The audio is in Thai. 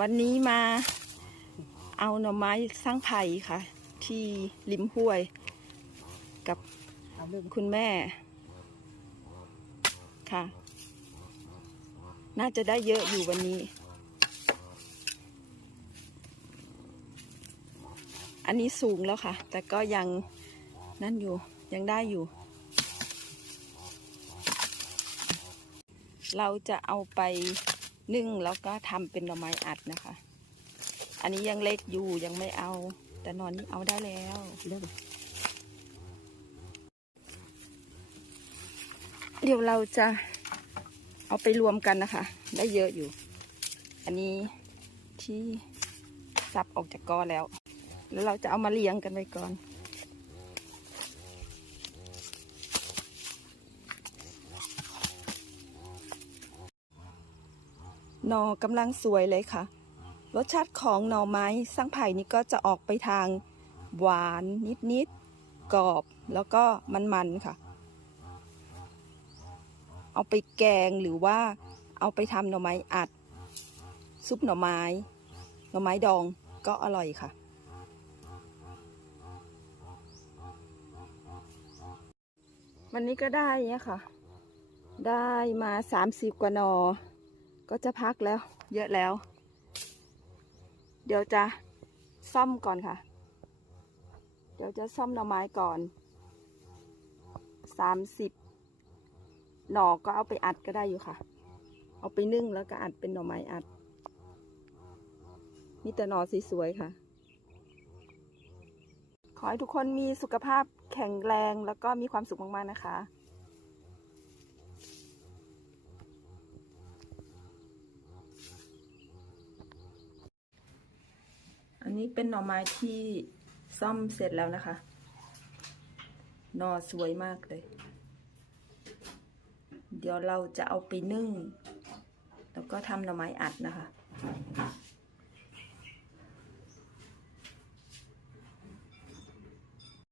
วันนี้มาเอาหน่อไม้สร้างไผ่ค่ะ ที่ริมห้วย กับคุณแม่ค่ะ น่าจะได้เยอะอยู่วันนี้ อันนี้สูงแล้วค่ะ แต่ก็ยังนั่นอยู่ยังได้อยู่ เราจะเอาไป นึ่งแล้วก็ทำเป็นหน่อไม้อัดนะคะ อันนี้ยังเล็กอยู่ยังไม่เอา แต่นอนนี้เอาได้แล้วเรื่องเดี๋ยวเราจะเอาไปรวมกันนะคะ ได้เยอะอยู่ อันนี้ที่สับออกจากกอแล้ว แล้วเราจะเอามาเลี้ยงกันไว้ก่อน หน่อกำลังสวยเลยค่ะ รสชาติของหน่อไม้สร้างไผ่นี่ก็จะออกไปทางหวานนิดๆกรอบแล้วก็มันๆค่ะ เอาไปแกงหรือว่าเอาไปทำหน่อไม้อัด ซุปหน่อไม้ หน่อไม้ดองก็อร่อยค่ะวันนี้ก็ได้เนี่ยค่ะ ได้มาสามสิบกว่าหนอ ก็จะพักแล้ว เยอะแล้ว เดี๋ยวจะซ่อมก่อนค่ะ เดี๋ยวจะซ่อมหน่อไม้ก่อนสามสิบหน่อก็เอาไปอัดก็ได้อยู่ค่ะ เอาไปนึ่งแล้วก็อัดเป็นหน่อไม้อัด มีแต่หน่อสวยๆค่ะ ขอให้ทุกคนมีสุขภาพแข็งแรงแล้วก็มีความสุขมากๆนะคะ นี้เป็นหน่อไม้ที่ซ่อมเสร็จแล้วนะคะ หน่อสวยมากเลย เดี๋ยวเราจะเอาไปนึ่ง แล้วก็ทำหน่อไม้อัดนะคะ